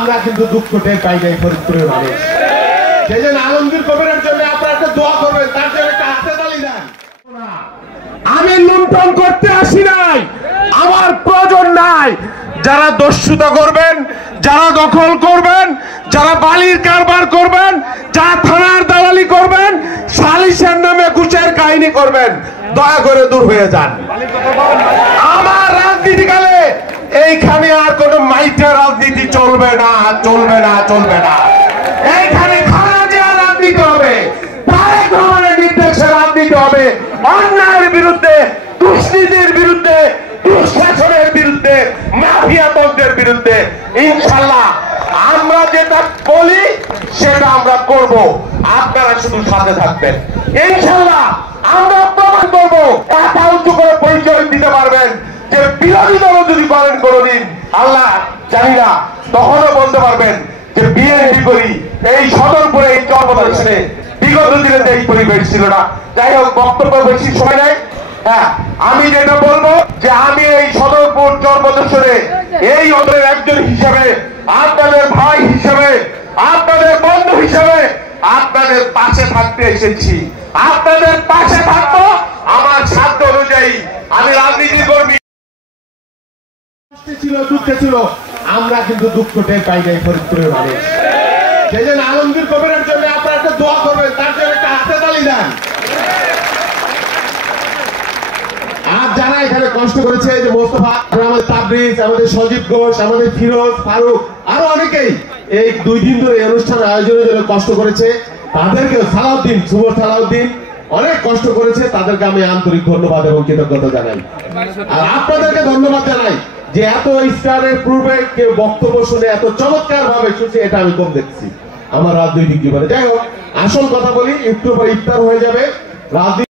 আমরা কিন্তু দুঃখ টের পাই নাই ফরিদপুরের মানুষ। সেই জন্য আলমগীর কবিরের জন্য আপনারা একটা দোয়া করবেন, তার জন্য একটা হাতে তালি দেন। আমি লুণ্ঠন করতে আসি নাই, আমার প্রয়োজন নাই। যারা দস্যুতা করবেন, যারা দখল করবেন, যারা বালির কারবার করবেন, যারা থানার দালালি করবেন, সালিশের নামে ঘুষের কাহিনী করবেন, দয়া করে দূর হয়ে যান। আমার রাজনীতিকালে এইখানে আর কোন মাইটের রাজনীতি চলবে না, চলবে না, চলবে না। এইখানে খারাজিয়া রাজনীতি হবে, তারেক রহমানের নির্দেশে রাজনীতি হবে, অন্যায়ের বিরুদ্ধে, দুর্নীতির বিরুদ্ধে, দুঃশাসনের বিরুদ্ধে, মাফিয়া তন্ত্রের বিরুদ্ধে। ইনশাআল্লাহ আমরা যেটা বলি সেটা আমরা করব, আপনারা শুধু সাথে থাকবেন। ইনশাআল্লাহ আমরা প্রমাণ করব, টাকা উঁচু করে পরিচয় দিতে পারবেন যে বিরোধী দল যদি করেন কোনদিন, আল্লাহ জানি না তখনও বলতে পারবেন যে বিএনপি করি। এই সদরপুরে এই চরপদাসনে বিগত দিনে এই পরিবেশ ছিল না। যাই হোক, বক্তব্য বেশি সময় নাই। হ্যাঁ, আমি যেটা বলবো যে আমি এই সদরপুর চরপদাসনে এই অঞ্চলের একজন হিসেবে, আপনাদের ভাই হিসেবে, আপনাদের বন্ধু হিসেবে আপনাদের পাশে থাকতে এসেছি। আপনাদের পাশে থাকবো আমার সাধ্য অনুযায়ী। আমি রাজনীতি কর্মী ছিল, দুঃখে ছিল, আমরা কিন্তু দুঃখ টের পাই নাই ফরিদপুরের মানুষ। সেই জন্য আলমগীর কবিরের জন্য আপনারা একটা দোয়া করবেন, তার জন্য একটা হাতে তালি দেন। আর যারা এখানে কষ্ট করেছে, যে মোস্তফা, আমাদের তাবরিজ, আমাদের সজীব ঘোষ, আমাদের ফিরোজ, ফারুক, আরো অনেকেই এই 2 দিন ধরে এই অনুষ্ঠান আয়োজনের জন্য কষ্ট করেছে, তাদেরকে সালাউদ্দিন, শুভ সালাউদ্দিন অনেক কষ্ট করেছে, তাদেরকে আমি আন্তরিক ধন্যবাদ এবং কৃতজ্ঞতা জানাই। আর আপনাদেরকে ধন্যবাদ জানাই যে এত ইফতারের পূর্বে কেউ বক্তব্য শুনে এত চমৎকার ভাবে শুনছে, এটা আমি কম দেখছি আমার রাজনৈতিক জীবনে। যাই হোক, আসল কথা বলি, একটু পরে ইফতার হয়ে যাবে। রাজনীতি